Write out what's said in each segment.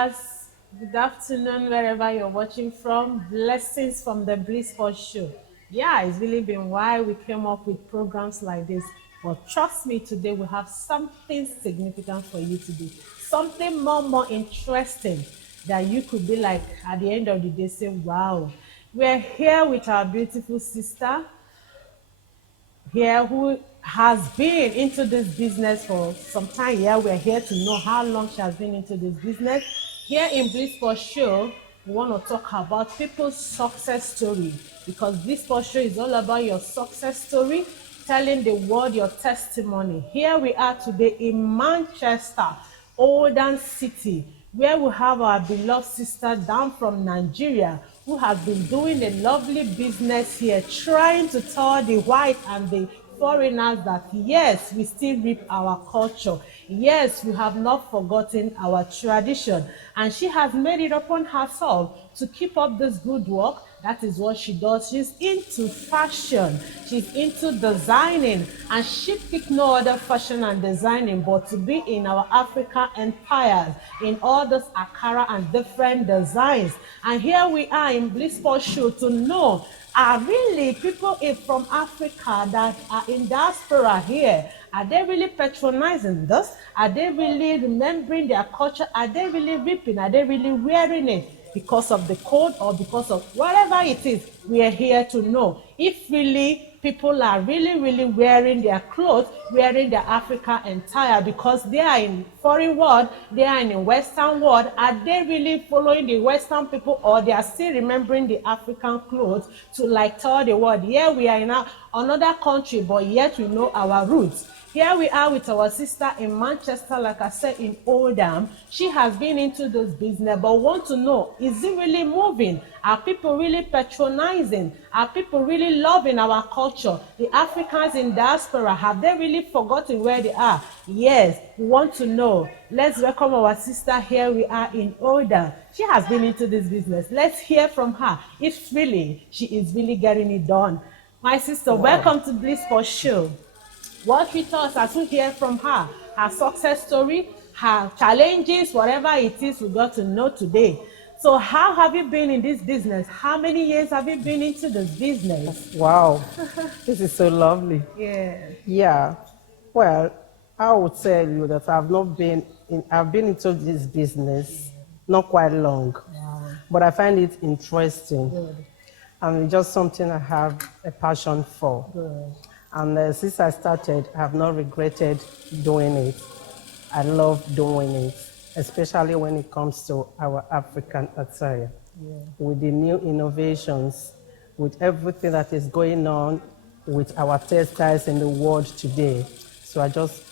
viewers, good afternoon, wherever you're watching from. Blessings from the BlisSpot show. Yeah, it's really been why we came up with programs like this. But trust me, today we have something significant for you to do. Something more interesting that you could be like, at the end of the day, say, wow. We're here with our beautiful sister here who has been into this business for some time. Yeah, we're here to know how long she has been into this business. Here in BlisSpot show, we want to talk about people's success story, because BlisSpot show is all about your success story, telling the world your testimony. Here we are today in Manchester, Oldham City, where we have our beloved sister down from Nigeria who has been doing a lovely business here, trying to tell the white and the foreigners that yes, we still reap our culture. Yes, we have not forgotten our tradition. And she has made it upon herself to keep up this good work. That is what she does. She's into fashion. She's into designing. And she picked no other fashion and designing but to be in our African empires, in all those Akara and different designs. And here we are in BlisSpot show to know, are really people from Africa that are in diaspora here, are they really patronizing this? Are they really remembering their culture? Are they really reaping? Are they really wearing it because of the code or because of whatever it is? We are here to know if really people are really wearing their clothes, wearing their Africa attire, because they are in foreign world, they are in the Western world. Are they really following the Western people, or they are still remembering the African clothes to like tell the world, yeah, we are in another country, but yet we know our roots. Here we are with our sister in Manchester, like I said, in Oldham. She has been into this business, but want to know, is it really moving? Are people really patronizing? Are people really loving our culture? The Africans in diaspora, have they really forgotten where they are? Yes, we want to know. Let's welcome our sister. Here we are in Oldham. She has been into this business. Let's hear from her if really she is really getting it done. My sister, welcome to BlisSpot show. What we thought as we hear from her success story, her challenges, whatever it is, we got to know today. So how have you been in this business? How many years have you been into this business? Wow, this is so lovely. Yeah. Well, I would tell you that I've been into this business not quite long, but I find it interesting. Good. And it's just something I have a passion for. Good. And since I started, I have not regretted doing it. I love doing it, especially when it comes to our African attire. Yeah. With the new innovations, with everything that is going on with our textiles in the world today. So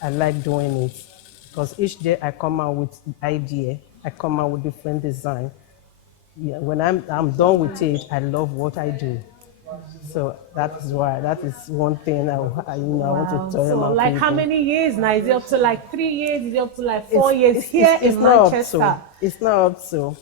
I like doing it, because each day I come out with idea, I come out with different design. Yeah, when I'm done with it, I love what I do. So that is one thing I want to tell you about. So like people. How many years now? Is it up to like 3 years? Is it up to like 4 years here in Manchester? It's not up to.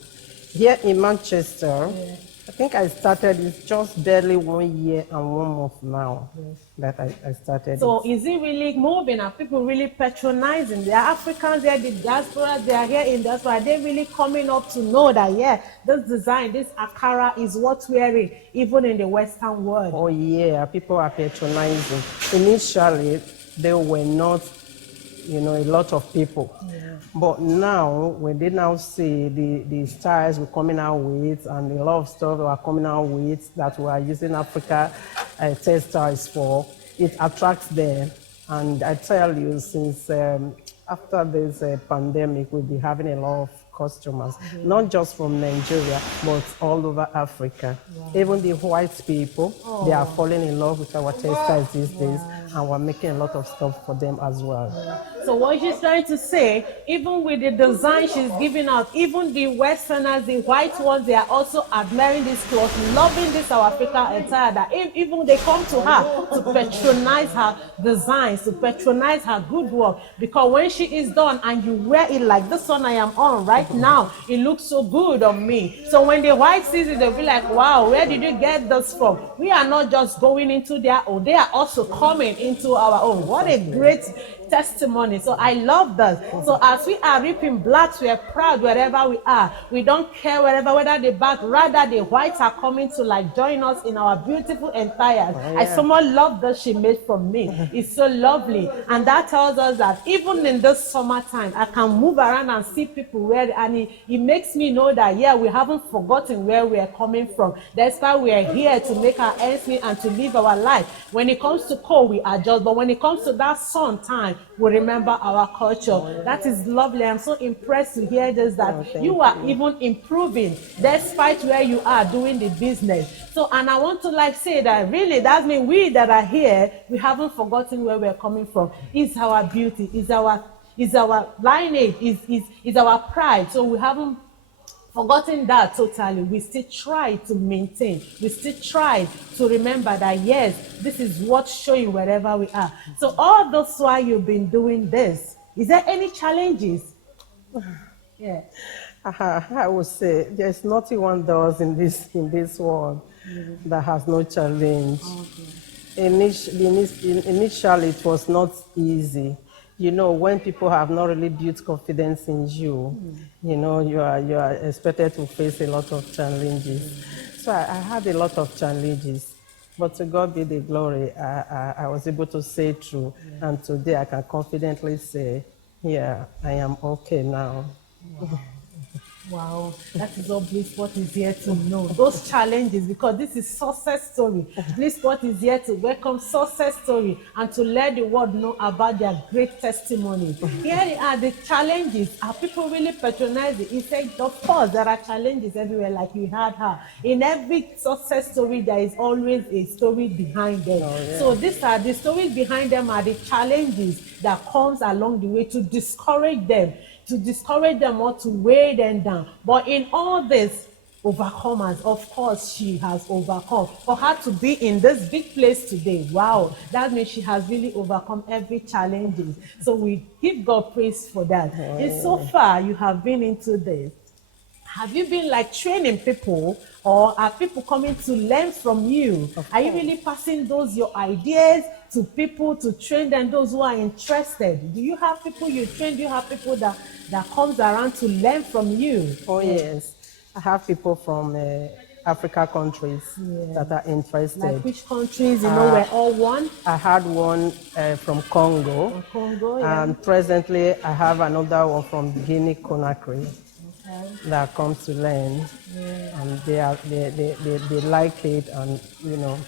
Here in Manchester, yeah. I think I started it just barely 1 year and 1 month now. Yes. That I started. So is it really moving? Are people really patronizing? The Africans here, the diaspora, they are here in diaspora. Are they really coming up to know that, yeah, this design, this Akara is what's wearing, even in the Western world? Oh yeah, people are patronizing. Initially, there were not, a lot of people. Yeah. But now, when they now see the styles we're coming out with and a lot of stuff we're coming out with that we are using Africa textiles for, it attracts them. And I tell you, since after this pandemic, we'll be having a lot of customers, not just from Nigeria, but all over Africa. Wow. Even the white people, they are falling in love with our textiles these days, and we're making a lot of stuff for them as well. So what she's trying to say, even with the design she's giving out, even the Westerners, the white ones, they are also admiring this cloth, loving this our African attire, that even they come to her to patronize her designs, to patronize her good work, because when she is done and you wear it like this one I am on right now, it looks so good on me. So when the white sees it, they'll be like, wow, where did you get this from? We are not just going into their own, they are also coming into our own. What a great testimony. So I love that. So as we are reaping blacks, we are proud wherever we are. We don't care whether the black, rather the whites are coming to like join us in our beautiful attires. I somewhat love that she made from me. It's so lovely. And that tells us that even in this summertime, I can move around and see people wear, and it makes me know that, yeah, we haven't forgotten where we are coming from. That's why we are here to make our ends meet and to live our life. When it comes to cold, we adjust. But when it comes to that sun time, we remember our culture. That is lovely. I'm so impressed to hear this, that you are even improving despite where you are doing the business. So, and I want to like say that really, that means we that are here, we haven't forgotten where we're coming from. It's our beauty, it's our lineage, is our pride. So we haven't forgotten that totally. We still try to maintain. We still try to remember that, yes, this is what's showing wherever we are. So all those while you've been doing this, is there any challenges? Yeah. I would say there's nothing one does in this world that has no challenge. Initially, it was not easy. You know, when people have not really built confidence in you, you know, you are expected to face a lot of challenges. So I had a lot of challenges, but to God be the glory. I was able to say through, and today I can confidently say, yeah, I am okay now. Wow. Wow, that is all BlisSpot is here to know. Those challenges, because this is success story. BlisSpot is here to welcome success story and to let the world know about their great testimony. Here are the challenges. Are people really patronizing? He said, of course, there are challenges everywhere, like you had her. In every success story, there is always a story behind them. Oh, yeah. So these are the stories behind them, are the challenges that comes along the way to discourage them or to weigh them down. But in all this, overcomers, of course, she has overcome. For her to be in this big place today, wow, that means she has really overcome every challenge. So we give God praise for that. And so far, you have been into this. Have you been like training people, or are people coming to learn from you? Are you really passing those your ideas to people to train them, those who are interested? Do you have people you train? Do you have people that comes around to learn from you? Oh, yes. I have people from Africa countries that are interested. Like which countries? You know, we're all one. I had one from Congo. From Congo, yeah. And presently I have another one from Guinea Conakry. That comes to learn, and they like it, and you know,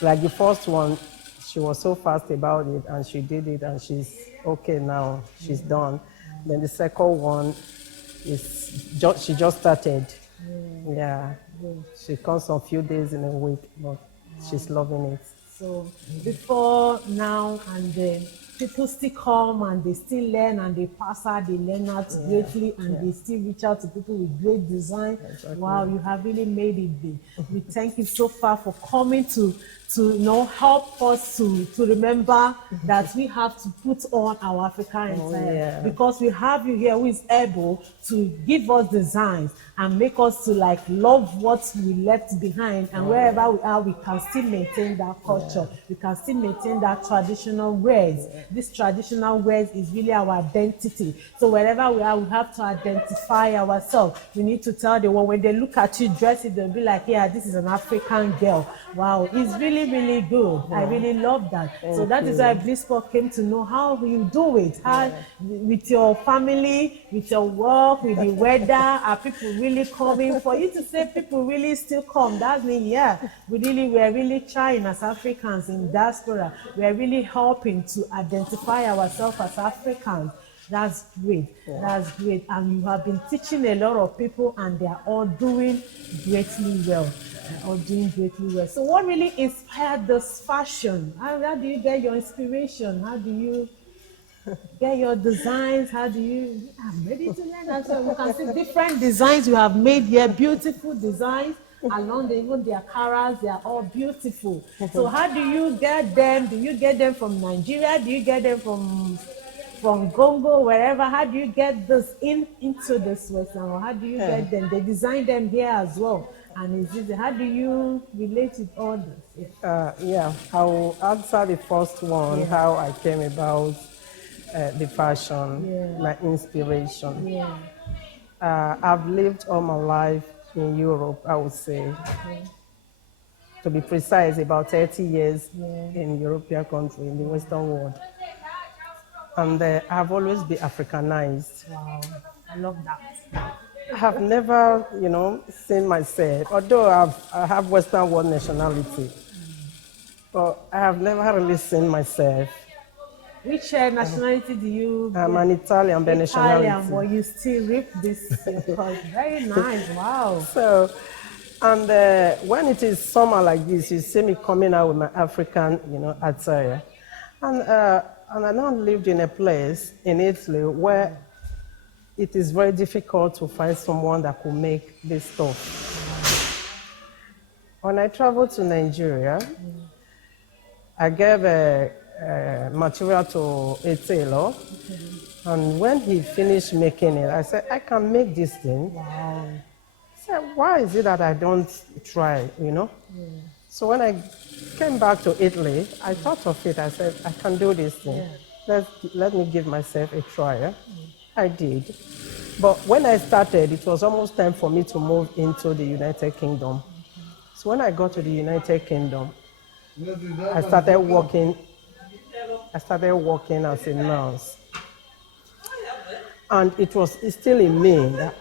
like the first one, she was so fast about it, and she did it, and she's okay now. She's done. Then the second one is she just started. Yeah, she comes a few days in a week, but she's loving it. So before now and then, people still come and they still learn, and they pass out, they learn out greatly, and they still reach out to people with great design. Exactly. Wow, you have really made it big. We thank you so far for coming to you know, help us to remember that we have to put on our African attire, because we have you here who is able to give us designs and make us to like love what we left behind, and wherever we are, we can still maintain that culture. We can still maintain that traditional ways. This traditional ways is really our identity. So wherever we are, we have to identify ourselves. We need to tell the world, when they look at you dressed, they'll be like, yeah, this is an African girl. Wow, it's really, really good. I really love that. So that is why BlisSpot came to know how you do it. How with your family, with your work, with the weather, are people really coming? For you to say people really still come, that means, we're really trying as Africans in diaspora. We're really helping to identify ourselves as Africans. That's great. That's great. And you have been teaching a lot of people, and they are all doing greatly well. So what really inspired this fashion? How do you get your inspiration? How do you get your designs? How do you... I'm ready to learn as well. We can see different designs you have made here, beautiful designs. Along even their colors, they are all beautiful. So how do you get them? Do you get them from Nigeria? Do you get them from Congo, wherever? How do you get this into this Western world? How do you get them? They design them here as well. And how do you relate with all this? I will answer the first one, how I came about the fashion, Yeah. my inspiration. Yeah. I've lived all my life in Europe, I would say. To be precise, about 30 years in European country, in the Western world. And I've always been Africanized. Wow. I love that. I have never, seen myself, although I have Western world nationality, but I have never really seen myself. Which nationality do you I'm get? an Italian by Italian, nationality. but you still rip this your culture. Very nice. Wow. So, and when it is summer like this, you see me coming out with my African, attire. And I now lived in a place in Italy where it is very difficult to find someone that could make this stuff. When I traveled to Nigeria, I gave a material to a tailor, and when he finished making it, I said, I can make this thing. Wow. I said, why is it that I don't try, So when I came back to Italy, I thought of it. I said, I can do this thing. Let me give myself a try. I did. But when I started, it was almost time for me to move into the United Kingdom. So when I got to the United Kingdom, I started working as a nurse. And it's still in me that,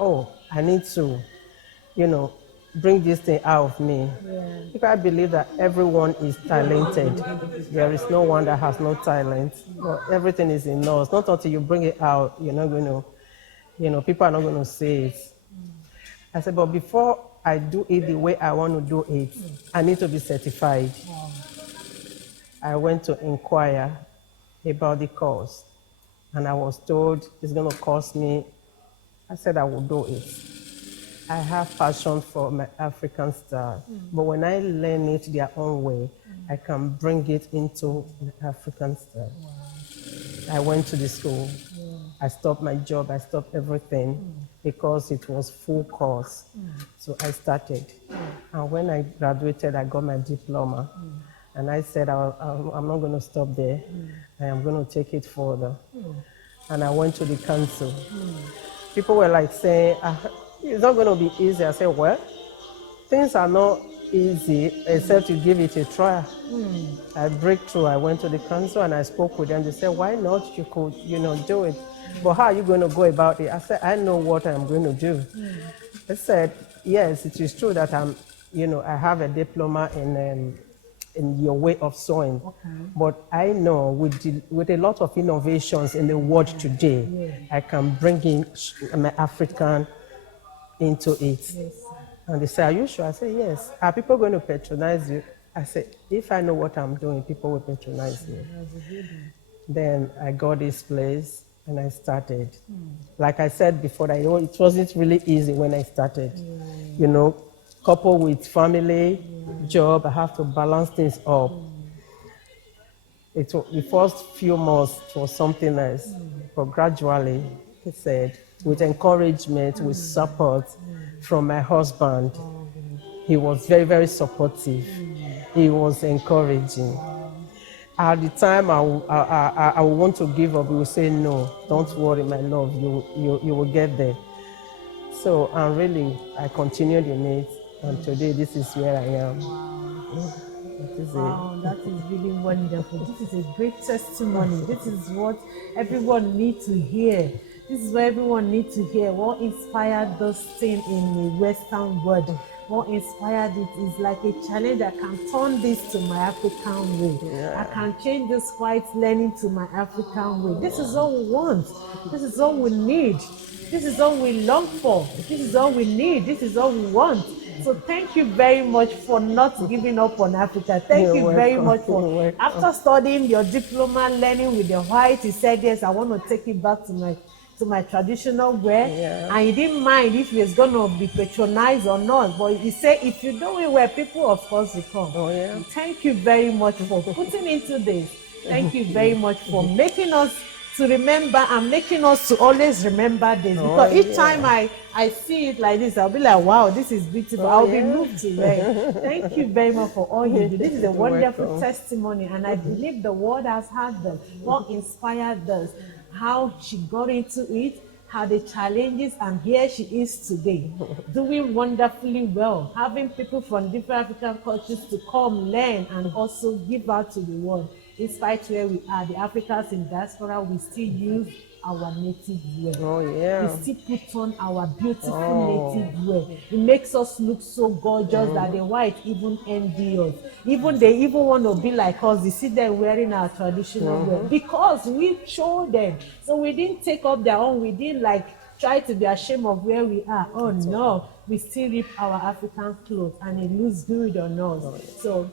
I need to, bring this thing out of me. Yeah. Because I believe that everyone is talented. There is no one that has no talent. But everything is in us. Not until you bring it out, you're not going to, people are not going to see it. I said, but before I do it the way I want to do it, I need to be certified. Wow. I went to inquire about the cost, and I was told it's going to cost me. I said I will do it. I have passion for my African style, but when I learn it their own way, I can bring it into the African style. Wow. I went to the school. I stopped my job. I stopped everything because it was full course. So I started. And when I graduated, I got my diploma. And I said, I'm not going to stop there. I am going to take it further. And I went to the council. People were like saying, it's not going to be easy. I said, well, things are not easy except you give it a try. I break through. I went to the council and I spoke with them. They said, why not? You could, do it. But how are you going to go about it? I said, I know what I'm going to do. They said, yes, it is true that I have a diploma in your way of sewing. Okay. But I know with a lot of innovations in the world today, I can bring in my African into it. Yes. And they say, are you sure? I say, yes. Are people going to patronize you? I said, if I know what I'm doing, people will patronize me. Then I got this place and I started. Like I said before, it wasn't really easy when I started. Coupled with family, job, I have to balance things up. The first few months was something else, but gradually, he said, with encouragement, with support from my husband, he was very, very supportive. He was encouraging. At the time, I would want to give up. He would say, no, don't worry, my love, you will get there. So, I continued in it, and today this is where I am. Wow, that is really wonderful. This is a great testimony. This is what everyone needs to hear. This is what everyone needs to hear. What inspired those things in the Western world? What inspired it is like a challenge. I can turn this to my African way. Yeah. I can change this white learning to my African way. This is all we want. This is all we need. This is all we long for. This is all we need. This is all we want. So thank you very much for not giving up on Africa. Thank you very much for, after studying your diploma, learning with the white, you said, yes, I want to take it back to my traditional wear. Yeah. And you didn't mind if it's going to be patronized or not. But you say, if you do it well, people, of course, will come. Oh, yeah. Thank you very much for putting into this. Thank you very much for making us to remember and making us to always remember this. Because each time I see it like this, I'll be like, wow, this is beautiful. I'll be moved to learn. Thank you very much for all you do. This is a wonderful testimony, and I believe the world has heard them. What inspired us. how she got into it, how the challenges, and here she is today, doing wonderfully well, having people from different African countries to come learn and also give out to the world. Despite where we are, the Africans in diaspora, we still use our native wear. Oh, yeah. We still put on our beautiful native wear. It makes us look so gorgeous that the white even envy us. Even they even want to be like us. You see them wearing our traditional wear because we show them. So we didn't take up their own. We didn't like try to be ashamed of where we are. Oh no, we still rip our African clothes and it looks good on us. So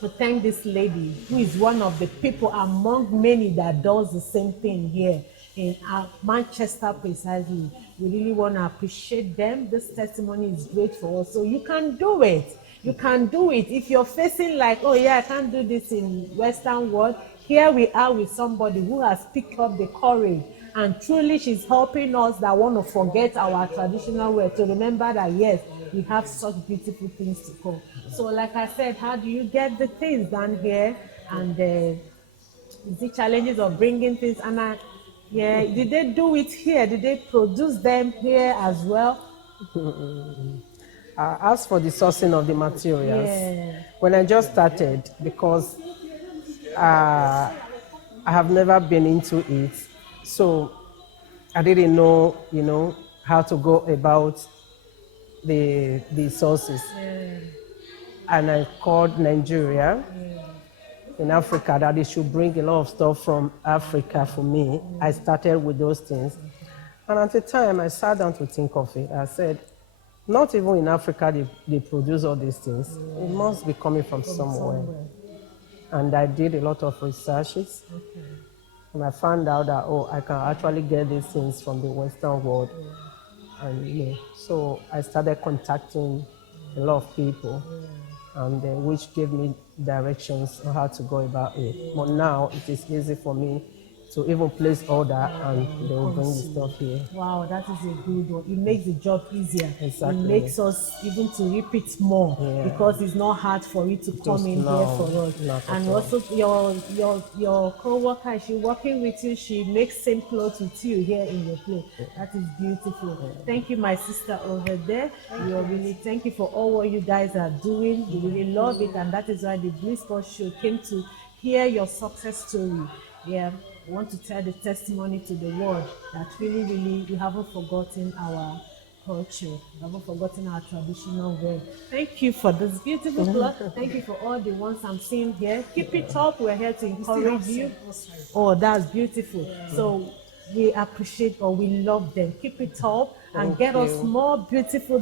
to thank this lady who is one of the people among many that does the same thing here in Manchester precisely. We really want to appreciate them. This testimony is great for us. So you can do it. You can do it. If you're facing like, oh yeah, I can't do this in Western world, here we are with somebody who has picked up the courage, and truly she's helping us that want to forget our traditional way to remember that yes, we have such beautiful things to come. So like I said, how do you get the things done here? And the challenges of bringing things, and did they do it here? Did they produce them here as well? As for the sourcing of the materials, when I just started, because I have never been into it, so I didn't know, how to go about the sources. And I called Nigeria in Africa that they should bring a lot of stuff from Africa for me. I started with those things. And at the time, I sat down to think of it. I said, not even in Africa they produce all these things. It must be coming from somewhere. And I did a lot of researches. And I found out that, I can actually get these things from the Western world. And so I started contacting a lot of people, and which gave me directions on how to go about it. But now it is easy for me to even place order and they will bring the stuff here. Wow, that is a good one. It makes the job easier. Exactly. It makes us even to repeat more because it's not hard for you to come in here for us. And also your co-worker, is she working with you? She makes same clothes with you here in your place. That is beautiful. Thank you, my sister over there. Thank you for all what you guys are doing. We really love it, and that is why the BlisSpot show came to hear your success story. We want to tell the testimony to the world that really, we haven't forgotten our culture. We haven't forgotten our traditional way. Thank you for this beautiful cloth. Thank you for all the ones I'm seeing here. Keep it up. We're here to encourage you. Oh, that's beautiful. So we appreciate or we love them. Keep it up and get us more beautiful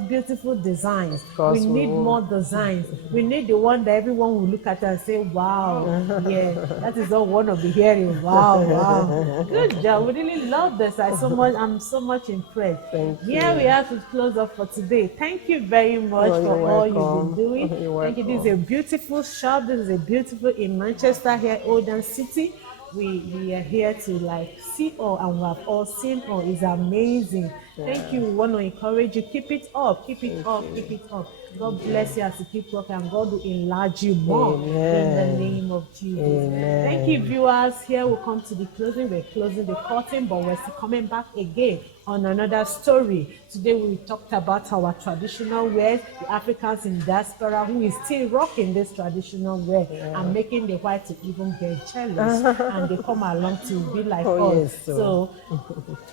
designs. We need more designs. We need the one that everyone will look at and say, wow, that is all we want to be hearing. Wow. Good job. We really love this. I'm so much impressed. Thank you. Here we have to close up for today. Thank you very much for all you've been doing. Thank you. This is a beautiful shop. This is a beautiful in Manchester here, Oldham City. We are here to see all, and we have all seen all. It's amazing. Thank you. We want to encourage you. Keep it up. Keep it up. Keep it up. God bless you as you keep working, and God will enlarge you more in the name of Jesus. Thank you, viewers. Here we come to the closing. We're closing the curtain, but we're still coming back again on another story. Today we talked about our traditional wear, the Africans in diaspora who is still rocking this traditional wear and making the white to even get jealous and they come along to be like us. So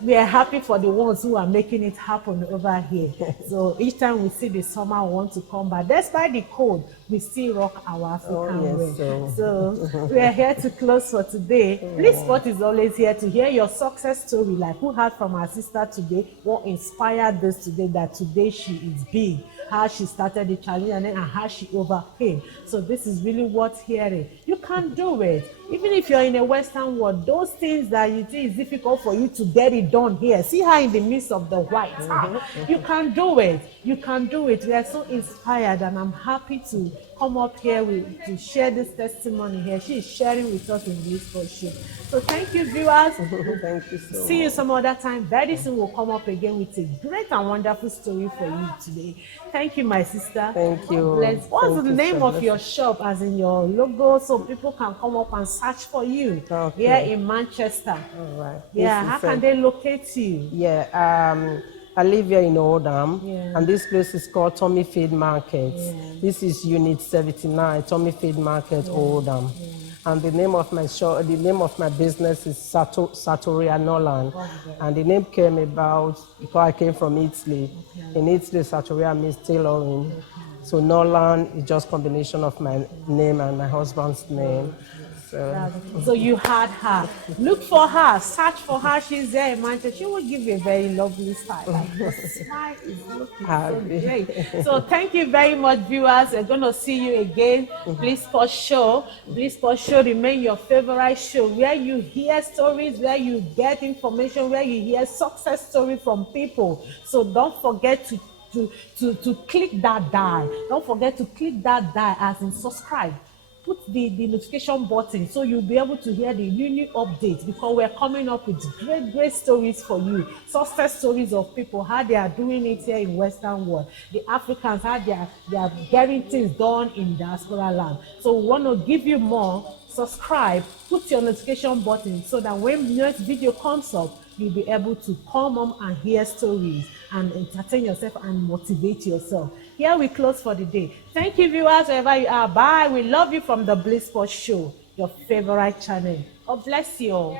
we are happy for the ones who are making it happen over here. So each time we see the summer we want to come back, despite the cold, we still rock our African wear. So we are here to close for today. BlisSpot is always here to hear your success story, like who heard from our sister today, what inspired this today, that today she is big, how she started the challenge and how she overcame. So this is really worth hearing. You can do it. Even if you're in a Western world, those things that you think is difficult for you to get it done here, see her in the midst of the white. You can do it. You can do it. We are so inspired, and I'm happy to come up here to share this testimony here. She is sharing with us in BlisSpot show. So thank you, viewers. Thank you so See you much. some other time. Very soon we'll come up again with a great and wonderful story for you today. Thank you, my sister. Thank God you. bless. What's Thank the you, name so of your much. shop, as in your logo, so people can come up and search for you Okay. here in Manchester? All right. Yeah, how can they locate you? Yeah, I live here in Oldham, Yeah. and this place is called Tommy Feed Market. Yeah. This is Unit 79, Tommy Feed Market, Oldham. And the name of my shop, the name of my business is Sartoria Nolan. Okay. And the name came about because I came from Italy. Okay. In Italy, Sartoria means tailoring. So Nolan is just combination of my name and my husband's name. So you had her. Look for her, search for her. She's there in Manchester. She will give you a very lovely style. Like, the smile is looking so great. So thank you very much, viewers. We're going to see you again. BlisSpot show. BlisSpot show remain your favorite show, where you hear stories, where you get information, where you hear success story from people. So don't forget to click that die. Don't forget to click that die as in subscribe. Put the notification button so you'll be able to hear the new updates, because we're coming up with great stories for you. Success stories of people, how they are doing it here in Western world. The Africans, how they are getting things done in diaspora land. So we want to give you more. Subscribe, put your notification button so that when next video comes up, you'll be able to come home and hear stories and entertain yourself and motivate yourself. Here we close for the day. Thank you, viewers, wherever you are. Bye. We love you from the BlisSpot show, your favorite channel. God bless you all.